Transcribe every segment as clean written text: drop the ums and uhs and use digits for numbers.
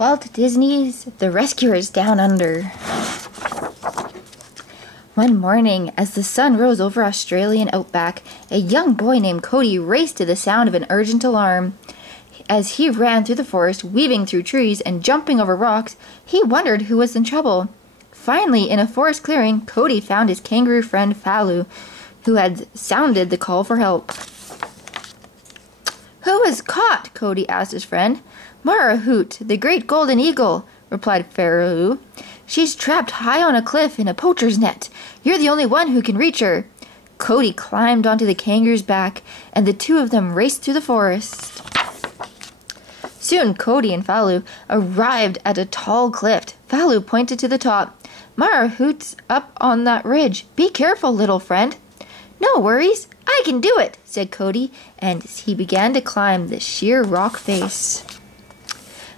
Walt Disney's The Rescuers Down Under. One morning, as the sun rose over Australian outback, a young boy named Cody raced to the sound of an urgent alarm. As he ran through the forest, weaving through trees and jumping over rocks, he wondered who was in trouble. Finally, in a forest clearing, Cody found his kangaroo friend Falu, who had sounded the call for help. "Who was caught?" Cody asked his friend. "Marahoot, the great golden eagle," replied Falu. "She's trapped high on a cliff in a poacher's net. You're the only one who can reach her." Cody climbed onto the kangaroo's back, and the two of them raced through the forest. Soon Cody and Falu arrived at a tall cliff. Falu pointed to the top. "Marahoot's up on that ridge. Be careful, little friend." "No worries, I can do it," said Cody, and he began to climb the sheer rock face.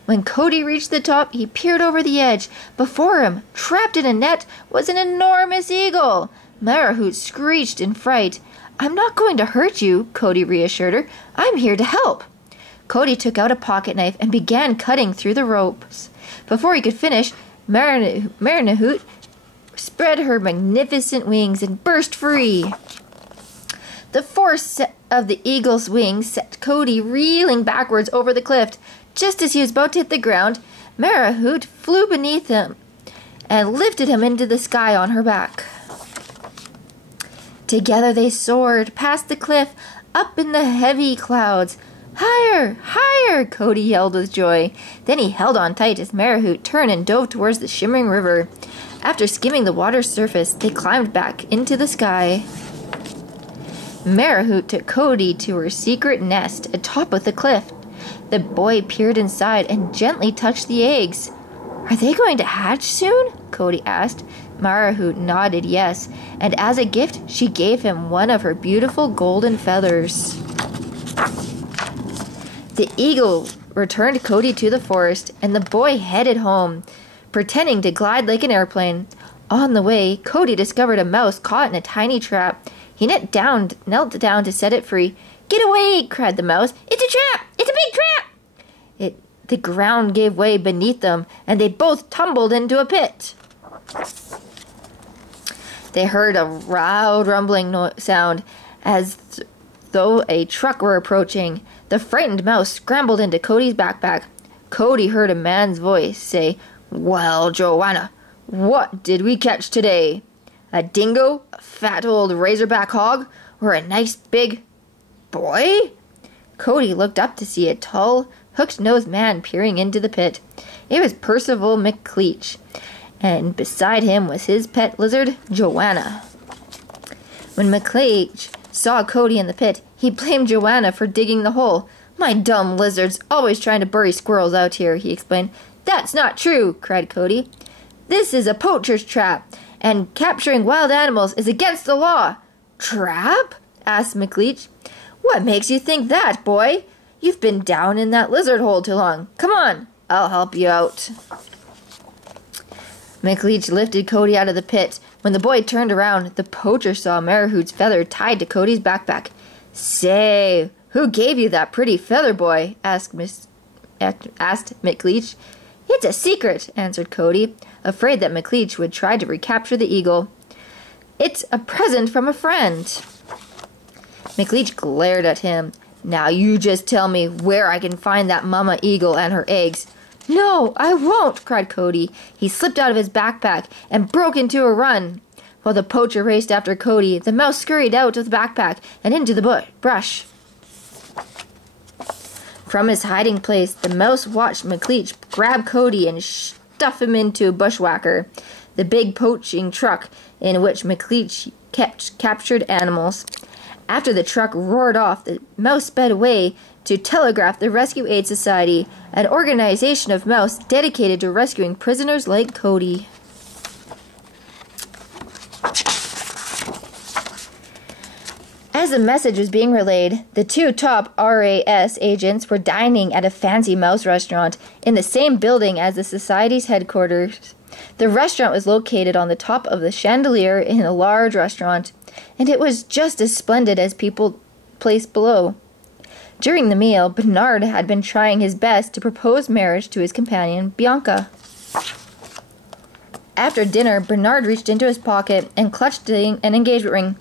When Cody reached the top, he peered over the edge. Before him, trapped in a net, was an enormous eagle. Marahoot screeched in fright. "I'm not going to hurt you," Cody reassured her. "I'm here to help." Cody took out a pocket knife and began cutting through the ropes. Before he could finish, Marahoot spread her magnificent wings and burst free. The force of the eagle's wings set Cody reeling backwards over the cliff. Just as he was about to hit the ground, Marahoot flew beneath him and lifted him into the sky on her back. Together they soared past the cliff, up in the heavy clouds. "Higher! Higher!" Cody yelled with joy. Then he held on tight as Marahoot turned and dove towards the shimmering river. After skimming the water's surface, they climbed back into the sky. Marahoot took Cody to her secret nest atop of the cliff. The boy peered inside and gently touched the eggs. "Are they going to hatch soon?" Cody asked. Marahoot nodded yes, and as a gift, she gave him one of her beautiful golden feathers. The eagle returned Cody to the forest, and the boy headed home, pretending to glide like an airplane. On the way, Cody discovered a mouse caught in a tiny trap. He knelt down to set it free. "Get away!" cried the mouse. "It's a trap! It's a big trap!" The ground gave way beneath them, and they both tumbled into a pit. They heard a loud rumbling sound, as though a truck were approaching. The frightened mouse scrambled into Cody's backpack. Cody heard a man's voice say, "Well, Joanna, what did we catch today? A dingo, a fat old razorback hog, or a nice big boy?" Cody looked up to see a tall, hooked-nosed man peering into the pit. It was Percival McLeach, and beside him was his pet lizard, Joanna. When McLeach saw Cody in the pit, he blamed Joanna for digging the hole. "My dumb lizard's always trying to bury squirrels out here," he explained. "That's not true," cried Cody. "This is a poacher's trap, and capturing wild animals is against the law." "Trap?" asked McLeach. "What makes you think that, boy? You've been down in that lizard hole too long. Come on, I'll help you out." McLeach lifted Cody out of the pit. When the boy turned around, the poacher saw Marahoot's feather tied to Cody's backpack. "Say, who gave you that pretty feather, boy?" asked McLeach. "It's a secret," answered Cody, afraid that McLeach would try to recapture the eagle. "It's a present from a friend." McLeach glared at him. "Now you just tell me where I can find that mama eagle and her eggs." "No, I won't," cried Cody. He slipped out of his backpack and broke into a run. While the poacher raced after Cody, the mouse scurried out of the backpack and into the brush. From his hiding place, the mouse watched McLeach grab Cody and stuff him into a bushwhacker, the big poaching truck in which McLeach captured animals. After the truck roared off, the mouse sped away to telegraph the Rescue Aid Society, an organization of mouse dedicated to rescuing prisoners like Cody. As the message was being relayed, the two top RAS agents were dining at a fancy mouse restaurant in the same building as the Society's headquarters. The restaurant was located on the top of the chandelier in a large restaurant, and it was just as splendid as people placed below. During the meal, Bernard had been trying his best to propose marriage to his companion, Bianca. After dinner, Bernard reached into his pocket and clutched an engagement ring.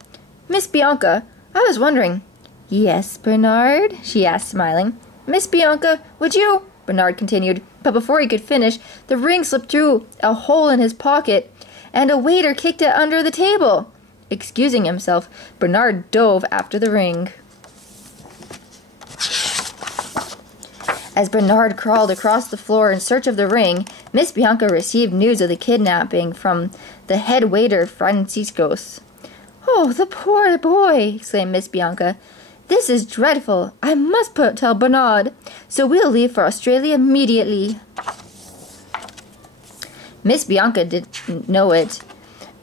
"Miss Bianca, I was wondering." "Yes, Bernard?" she asked, smiling. "Miss Bianca, would you—" Bernard continued, but before he could finish, the ring slipped through a hole in his pocket, and a waiter kicked it under the table. Excusing himself, Bernard dove after the ring. As Bernard crawled across the floor in search of the ring, Miss Bianca received news of the kidnapping from the head waiter, Franciscos. "Oh, the poor boy!" exclaimed Miss Bianca. "This is dreadful. I must tell Bernard. So we'll leave for Australia immediately." Miss Bianca didn't know it,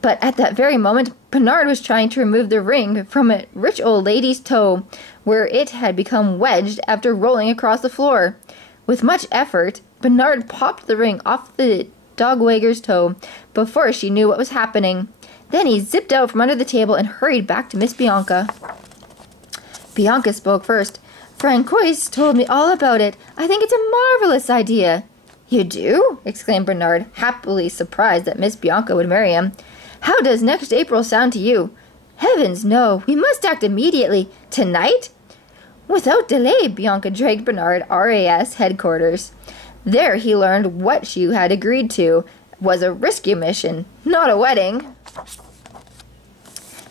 but at that very moment, Bernard was trying to remove the ring from a rich old lady's toe, where it had become wedged after rolling across the floor. With much effort, Bernard popped the ring off the dog-wager's toe before she knew what was happening. Then he zipped out from under the table and hurried back to Miss Bianca. Bianca spoke first. "Francois told me all about it. I think it's a marvelous idea." "You do?" exclaimed Bernard, happily surprised that Miss Bianca would marry him. "How does next April sound to you?" "Heavens, no! We must act immediately. Tonight?" Without delay, Bianca dragged Bernard RAS headquarters. There he learned what she had agreed to was a rescue mission, not a wedding.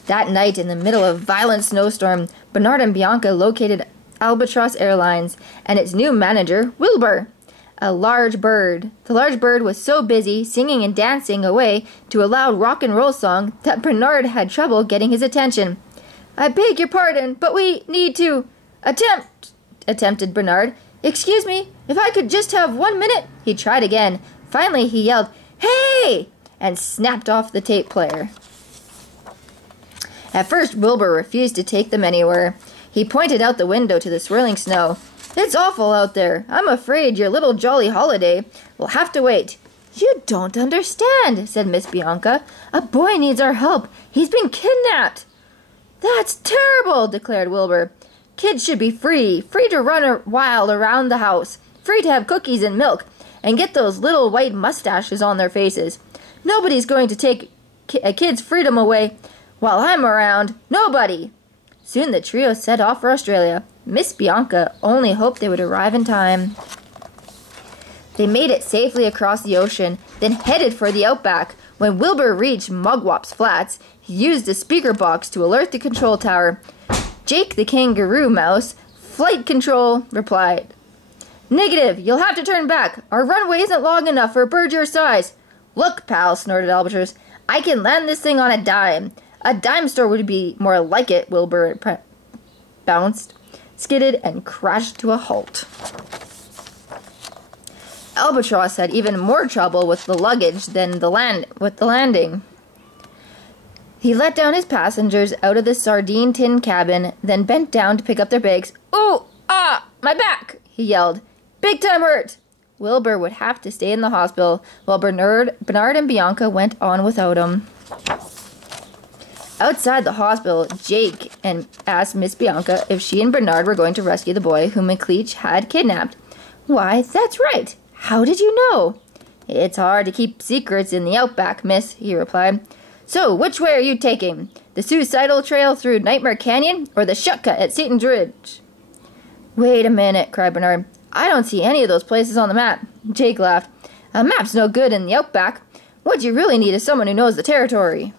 That night, in the middle of a violent snowstorm, Bernard and Bianca located Albatross Airlines and its new manager, Wilbur, a large bird. The large bird was so busy singing and dancing away to a loud rock and roll song that Bernard had trouble getting his attention. "I beg your pardon, but we need to attempted Bernard. "Excuse me, if I could just have 1 minute." He tried again. Finally, he yelled, "Hey!" and snapped off the tape player. At first, Wilbur refused to take them anywhere. He pointed out the window to the swirling snow. "It's awful out there. I'm afraid your little jolly holiday will have to wait." "You don't understand," said Miss Bianca. "A boy needs our help. He's been kidnapped." "That's terrible," declared Wilbur. "Kids should be free to run wild around the house, free to have cookies and milk, and get those little white mustaches on their faces. Nobody's going to take a kid's freedom away while I'm around. Nobody." Soon the trio set off for Australia. Miss Bianca only hoped they would arrive in time. They made it safely across the ocean, then headed for the outback. When Wilbur reached Mugwap's Flats, he used a speaker box to alert the control tower. Jake the kangaroo mouse, "Flight control," replied. "Negative, you'll have to turn back. Our runway isn't long enough for a bird your size." "Look, pal," snorted Albatross, "I can land this thing on a dime." "A dime store would be more like it." Wilbur bounced, skidded, and crashed to a halt. Albatross had even more trouble with the luggage than with the landing. He let down his passengers out of the sardine tin cabin, then bent down to pick up their bags. "Ooh! Ah! My back!" he yelled. "Big time hurt!" Wilbur would have to stay in the hospital, while Bernard and Bianca went on without him. Outside the hospital, Jake asked Miss Bianca if she and Bernard were going to rescue the boy whom McLeach had kidnapped. "Why, that's right. How did you know?" "It's hard to keep secrets in the outback, miss," he replied. "So, which way are you taking? The suicidal trail through Nightmare Canyon or the shortcut at Satan's Ridge?" "Wait a minute," cried Bernard. "I don't see any of those places on the map." Jake laughed. "A map's no good in the outback. What you really need is someone who knows the territory."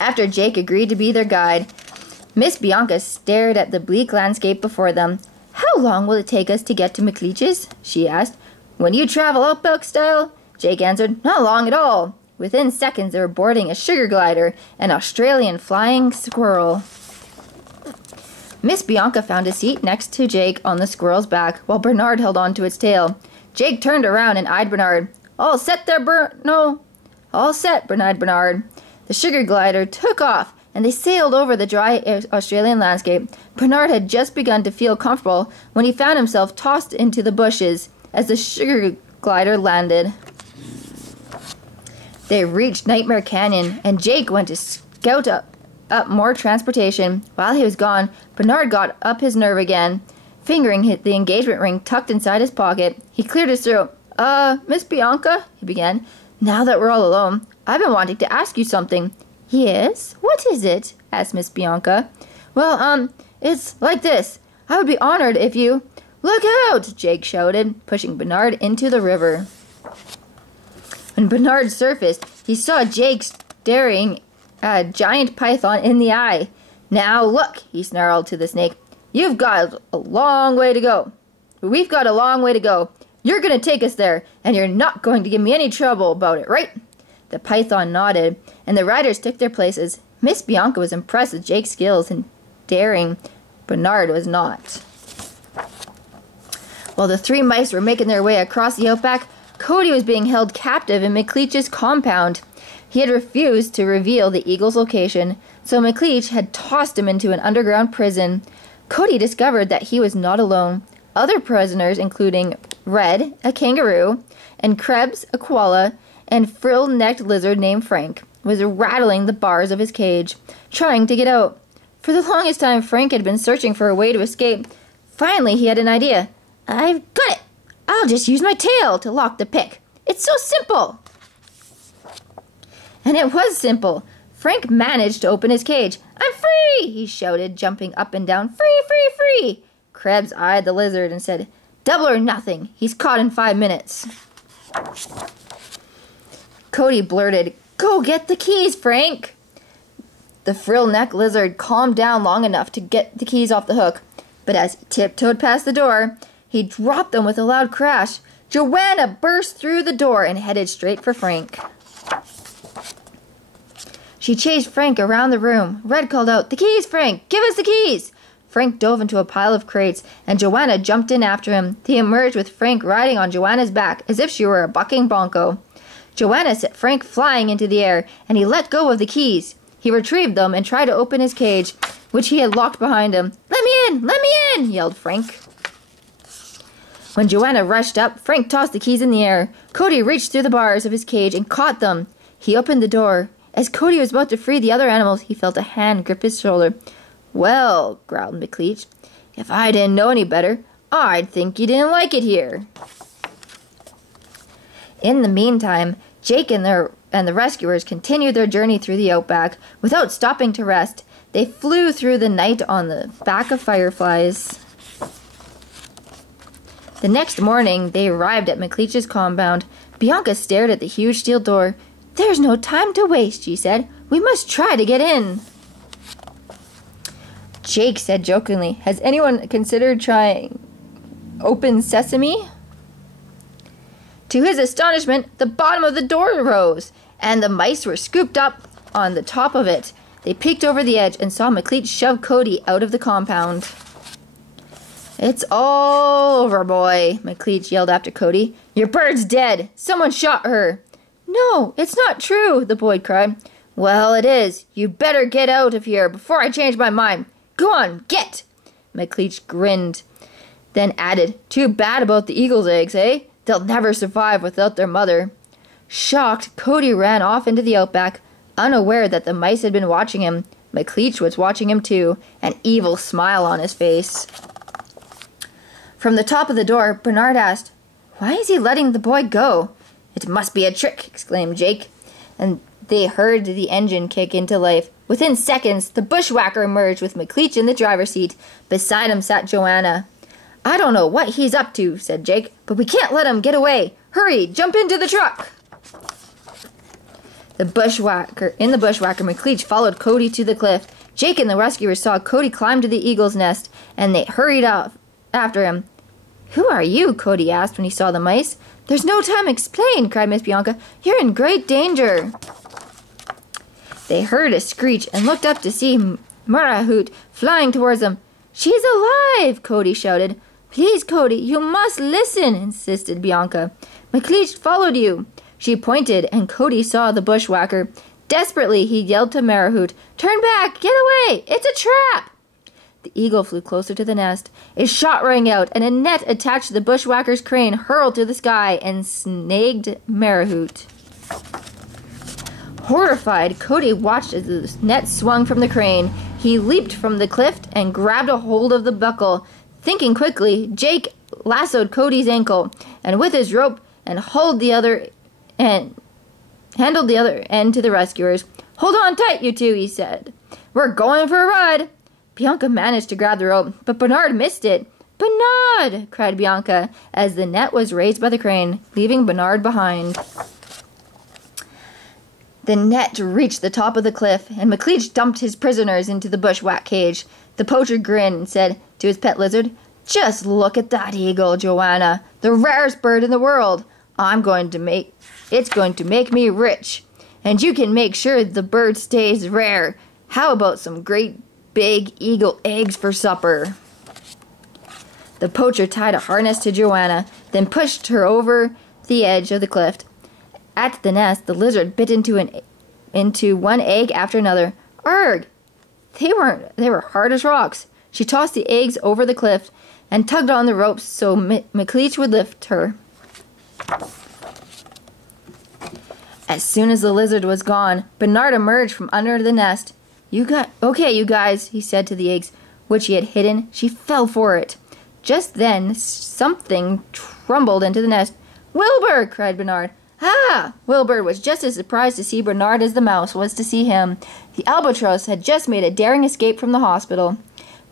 After Jake agreed to be their guide, Miss Bianca stared at the bleak landscape before them. "How long will it take us to get to McLeach's?" she asked. "When you travel outback style," Jake answered, "not long at all." Within seconds, they were boarding a sugar glider, an Australian flying squirrel. Miss Bianca found a seat next to Jake on the squirrel's back, while Bernard held on to its tail. Jake turned around and eyed Bernard. "All set there, No. "All set," Bernard. The sugar glider took off, and they sailed over the dry Australian landscape. Bernard had just begun to feel comfortable when he found himself tossed into the bushes as the sugar glider landed. They reached Nightmare Canyon, and Jake went to scout up more transportation. While he was gone, Bernard got up his nerve again. Fingering the engagement ring tucked inside his pocket, he cleared his throat. Miss Bianca, he began, now that we're all alone, I've been wanting to ask you something. Yes? What is it? Asked Miss Bianca. Well, it's like this. I would be honored if you... Look out! Jake shouted, pushing Bernard into the river. When Bernard surfaced, he saw Jake staring a giant python in the eye. Now look, he snarled to the snake. You've got a long way to go. We've got a long way to go. You're going to take us there, and you're not going to give me any trouble about it, right? The python nodded, and the riders took their places. Miss Bianca was impressed with Jake's skills in daring. Bernard was not. While the three mice were making their way across the outback, Cody was being held captive in McLeach's compound. He had refused to reveal the eagle's location, so McLeach had tossed him into an underground prison. Cody discovered that he was not alone. Other prisoners, including Red, a kangaroo, and Krebs, a koala, and frill-necked lizard named Frank, was rattling the bars of his cage, trying to get out. For the longest time, Frank had been searching for a way to escape. Finally, he had an idea. I've got it! I'll just use my tail to lock the pick. It's so simple! And it was simple. Frank managed to open his cage. I'm free! He shouted, jumping up and down. Free, free, free! Krebs eyed the lizard and said, Double or nothing. He's caught in 5 minutes. Cody blurted, Go get the keys, Frank! The frill-necked lizard calmed down long enough to get the keys off the hook, but as he tiptoed past the door, he dropped them with a loud crash. Joanna burst through the door and headed straight for Frank. She chased Frank around the room. Red called out, The keys, Frank! Give us the keys! Frank dove into a pile of crates, and Joanna jumped in after him. They emerged with Frank riding on Joanna's back as if she were a bucking bronco. Joanna set Frank flying into the air, and he let go of the keys. He retrieved them and tried to open his cage, which he had locked behind him. Let me in! Let me in! Yelled Frank. When Joanna rushed up, Frank tossed the keys in the air. Cody reached through the bars of his cage and caught them. He opened the door. As Cody was about to free the other animals, he felt a hand grip his shoulder. Well, growled McLeach, if I didn't know any better, I'd think you didn't like it here. In the meantime, Jake and the rescuers continued their journey through the outback without stopping to rest. They flew through the night on the back of fireflies. The next morning, they arrived at McLeach's compound. Bianca stared at the huge steel door. There's no time to waste, she said. We must try to get in. Jake said jokingly, Has anyone considered trying open sesame? To his astonishment, the bottom of the door rose, and the mice were scooped up on the top of it. They peeked over the edge and saw McLeach shove Cody out of the compound. It's all over, boy, McLeach yelled after Cody. Your bird's dead. Someone shot her. No, it's not true, the boy cried. Well, it is. You better get out of here before I change my mind. Go on, get! McLeach grinned, then added, Too bad about the eagle's eggs, eh? They'll never survive without their mother. Shocked, Cody ran off into the outback, unaware that the mice had been watching him. McLeach was watching him too, an evil smile on his face. From the top of the door, Bernard asked, Why is he letting the boy go? It must be a trick, exclaimed Jake, and they heard the engine kick into life. Within seconds, the bushwhacker emerged with McLeach in the driver's seat. Beside him sat Joanna. I don't know what he's up to, said Jake, but we can't let him get away. Hurry, jump into the truck. In the bushwhacker, McLeach followed Cody to the cliff. Jake and the rescuers saw Cody climb to the eagle's nest, and they hurried off after him. Who are you? Cody asked when he saw the mice. There's no time to explain, cried Miss Bianca. You're in great danger. They heard a screech and looked up to see Marahoot flying towards them. She's alive, Cody shouted. Please, Cody, you must listen, insisted Bianca. McLeach followed you. She pointed, and Cody saw the bushwhacker. Desperately, he yelled to Marahoot, Turn back! Get away! It's a trap! The eagle flew closer to the nest. A shot rang out, and a net attached to the bushwhacker's crane hurled to the sky and snagged Marahoot. Horrified, Cody watched as the net swung from the crane. He leaped from the cliff and grabbed a hold of the buckle. Thinking quickly, Jake lassoed Cody's ankle, and with his rope and handled the other end to the rescuers. "Hold on tight, you two," he said. "We're going for a ride." Bianca managed to grab the rope, but Bernard missed it. "Bernard!" cried Bianca as the net was raised by the crane, leaving Bernard behind. The net reached the top of the cliff, and McLeach dumped his prisoners into the bushwhack cage. The poacher grinned and said to his pet lizard, "Just look at that eagle, Joanna, the rarest bird in the world. It's going to make me rich. And you can make sure the bird stays rare. How about some great big eagle eggs for supper?" The poacher tied a harness to Joanna, then pushed her over the edge of the cliff. At the nest, the lizard bit into one egg after another. Arg! They were hard as rocks. She tossed the eggs over the cliff and tugged on the ropes so McLeach would lift her. As soon as the lizard was gone, Bernard emerged from under the nest. Okay, you guys," he said to the eggs, which he had hidden. She fell for it. Just then, something tumbled into the nest. "Wilbur!" cried Bernard. "Ah!" Wilbur was just as surprised to see Bernard as the mouse was to see him. The albatross had just made a daring escape from the hospital.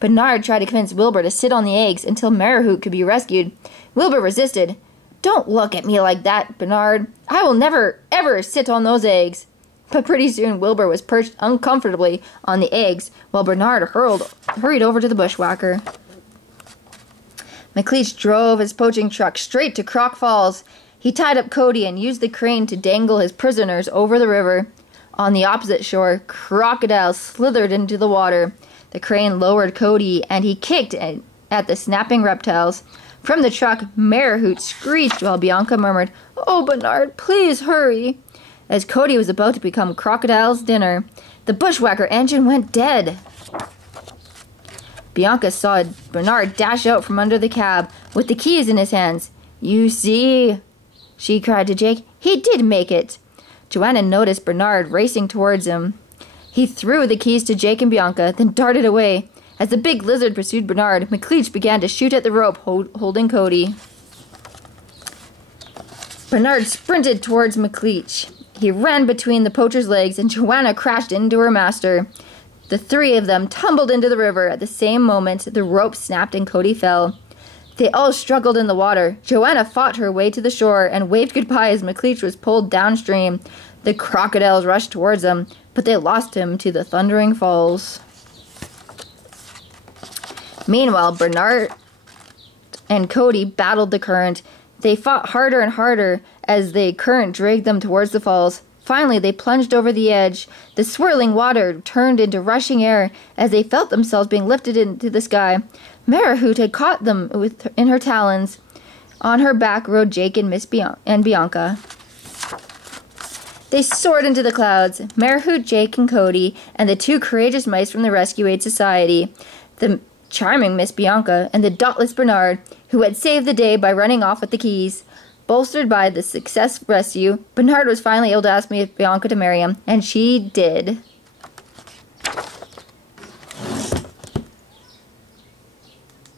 Bernard tried to convince Wilbur to sit on the eggs until Marahoot could be rescued. Wilbur resisted. "Don't look at me like that, Bernard. I will never, ever sit on those eggs." But pretty soon Wilbur was perched uncomfortably on the eggs, while Bernard hurried over to the bushwhacker. McLeach drove his poaching truck straight to Croc Falls. He tied up Cody and used the crane to dangle his prisoners over the river. On the opposite shore, crocodiles slithered into the water. The crane lowered Cody, and he kicked at the snapping reptiles. From the truck, Marahoot screeched while Bianca murmured, "Oh, Bernard, please hurry." As Cody was about to become Crocodile's dinner, the bushwhacker engine went dead. Bianca saw Bernard dash out from under the cab with the keys in his hands. "You see," she cried to Jake, "he did make it." Joanna noticed Bernard racing towards him. He threw the keys to Jake and Bianca, then darted away. As the big lizard pursued Bernard, McLeach began to shoot at the rope holding Cody. Bernard sprinted towards McLeach. He ran between the poacher's legs, and Joanna crashed into her master. The three of them tumbled into the river. At the same moment, the rope snapped and Cody fell. They all struggled in the water. Joanna fought her way to the shore and waved goodbye as McLeach was pulled downstream. The crocodiles rushed towards him, but they lost him to the thundering falls. Meanwhile, Bernard and Cody battled the current. They fought harder and harder as the current dragged them towards the falls. Finally, they plunged over the edge. The swirling water turned into rushing air as they felt themselves being lifted into the sky. Marahoot had caught them in her talons. On her back rode Jake and Bianca. They soared into the clouds. Marahoot, Jake, and Cody, and the two courageous mice from the Rescue Aid Society. The charming Miss Bianca and the dauntless Bernard, who had saved the day by running off with the keys. Bolstered by the success rescue, Bernard was finally able to ask Bianca to marry him, and she did.